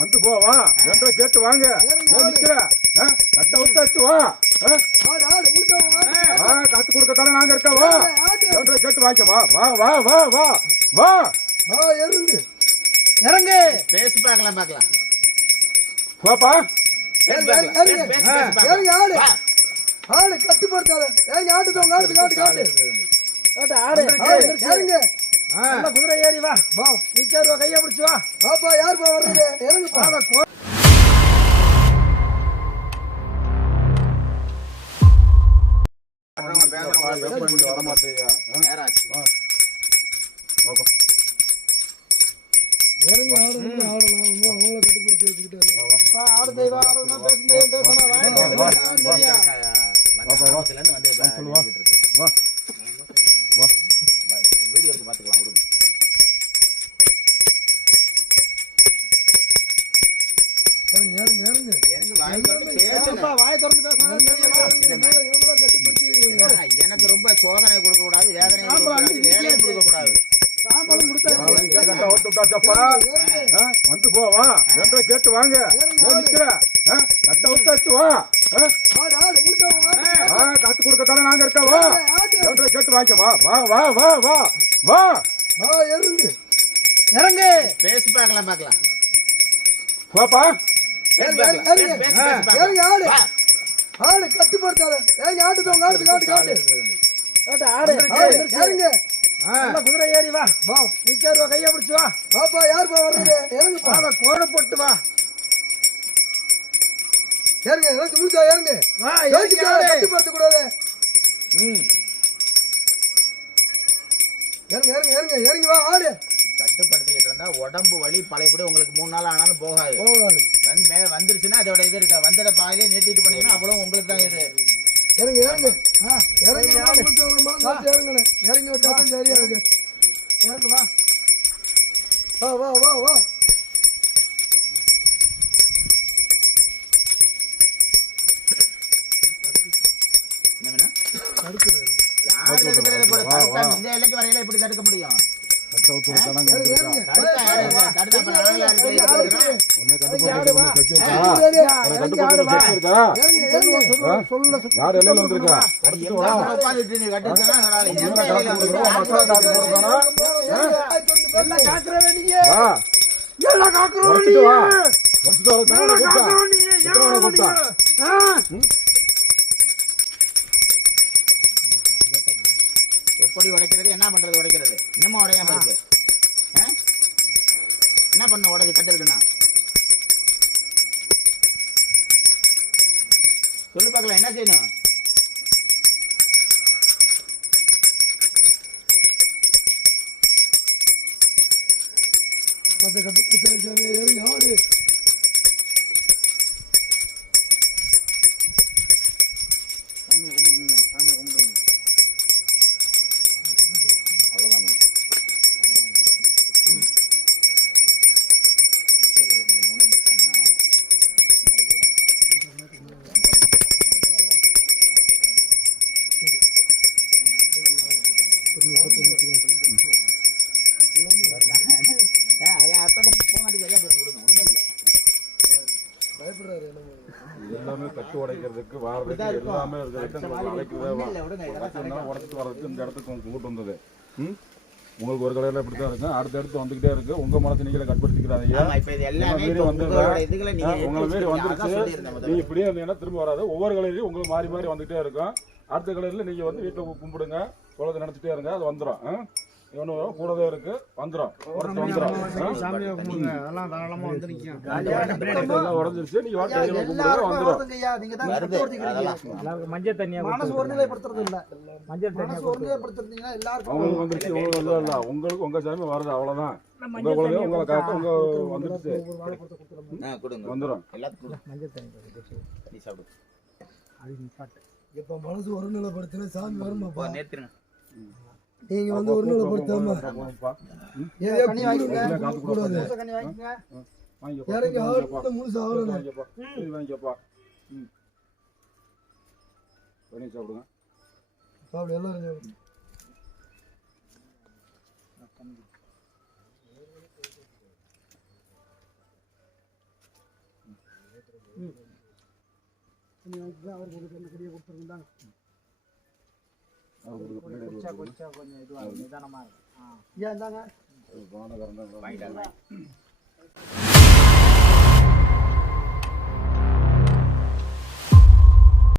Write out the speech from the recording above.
வந்து போவா என்ற கேட்டு வாங்க நிக்கிற கட்ட விட்டாச்சு வா கத்து கொடுக்க தானே நாங்க இருக்க வா என்ற கேட்டு வாங்க வா வா வா வா வா வா வா இறங்கு இறங்கு பேசி பார்க்கலாம் பார்க்கலாம் பாப்பா இறங்கு ஆடு ஆடு கட்டுப்படுத்தாத ஏங்க ஆட்டுதோங்க ஆடு காட்டு காட்டு ஆடு இறங்கு குதிரை ஏறி வா வா நிக்காரு கையை பிடிச்சு வா பாப்பா யார் பா வர்றது இறங்கு பாப்பா இறங்கி ஆடணும் ஆடலாம் அவங்கள கட்டுப்படுத்தி வச்சுக்கிட்டாரு ஆடு தெய்வா ஆடுனா வீடியோக்கு பார்த்துக்கலாம் விடுங்க எனக்கு ரொம்ப சோதனை கொடுக்க கூடாது வேதனை கொடுக்க கூடாது வந்து போவா என்ற கேட்டு வாங்க நிக்கிற கட்ட விட்டாச்சு வா கத்து கொடுக்க தானே நாங்க இருக்க வா என்ற கேட்டு வாங்க வா வா வா வா வா வா இறங்கு இறங்கு பேசி பார்க்கலாம் பார்க்கலாம் பாப்பா இறங்கு ஆடு ஆடு கட்டுப்படுத்தாத ஏங்க ஆட்டுதோங்க ஆடு காட்டு காட்டு ஆடு இறங்கு குதிரை ஏறி வா வா நிக்காரு கையை பிடிச்சு வா பாப்பா யார் பா வர்றது இறங்கு பாப்பா கோடை போட்டு வா இறங்கு இறங்கு முடிச்சா இறங்கு வா கட்டுப்படுத்த கூடாது இறங்கு இறங்கு இறங்கு இறங்கி வா ஆடு கட்டுப்படுத்திக்கிட்டு இருந்தா உடம்பு வலி பழையபடி உங்களுக்கு 3 நாள் ஆனாலும் போகாது வந்துருச்சுன்னா அதோட இது இருக்கா வந்துட பாயிலே நீட்டிட்டு பண்ணீங்கன்னா அவ்வளவு உங்களுக்கு தான் இது இறங்கு இறங்கு இறங்கி இறங்குங்க இறங்கி விட்டா தான் சரியா இருக்கு இறங்கு வா வா வா வா வா இந்த எல்லைக்கு வரையில இப்படி தடுக்க முடியும் எப்படி உடைக்கிறது என்ன பண்றது உடைக்கிறது இன்னமும் உடையாம இருக்கு என்ன பண்ண உடச்சி கட்டுறதுன்னா சொல்லு பார்க்கலாம் என்ன செய்யணும் இறங்கி ஆடு எல்லாமே கட்டு உடைக்கிறதுக்கு வாரதுக்கு எல்லாமே உடைச்சிட்டு வர்றதுக்கு இந்த இடத்துக்கு கூட்டு வந்தது உங்களுக்கு ஒரு கடையில இப்படித்தான் இருக்கு அடுத்த வந்துகிட்டே இருக்கு உங்க மனசை நீங்களே கட்டுப்படுத்திக்கிறாங்க உங்களை மீறி வந்துருச்சு நீ இப்படியே இருந்தீங்கன்னா திரும்ப வராது ஒவ்வொரு கடையிலையும் உங்களுக்கு மாறி மாறி வந்துகிட்டே இருக்கும் அடுத்த கடையில நீங்க வந்து வீட்டுல கும்பிடுங்க குலத்தை நினைச்சிட்டே இருங்க அது வந்துடும் இவனும் கூடவே இருக்கு வந்துடும் உடஞ்சிருச்சு நீங்க வந்துடும் மஞ்சள் தண்ணியா மனசு ஒருநிலைப்படுத்துறது இல்ல மஞ்சள் தண்ணியா ஒருநிலைப்படுத்துறீங்கன்னா எல்லாருக்கும் அவங்களுக்கு வந்துருச்சு உங்களுக்கு இல்ல உங்களுக்கு உங்க சாமி வருது அவ்வளவுதான் உங்க குழந்தைய உங்களை காக்க உங்க வந்துருச்சு வந்துடும் மஞ்சள் தண்ணி சாப்பிடு இப்ப மனசு ஒருநிலைப்படுத்தினா சாமி வருமாப்பா நேத்துருங்க நீங்க வந்து ஒருநிலைப்படுத்தாம இறங்கி ஆடு முழுசா வாங்கிக்கப்பா சாப்பிடுங்க சாப்பிடு எல்லாரும் அவருக்கு ஒரு ரெண்டு கடியை கொடுத்துருந்தாங்க. அவருக்கு பின்னாடி கொஞ்சம் இதுவா நிதானமா இருக்கும். ஏன் இருந்தாங்க வாங்கிட்டாங்க.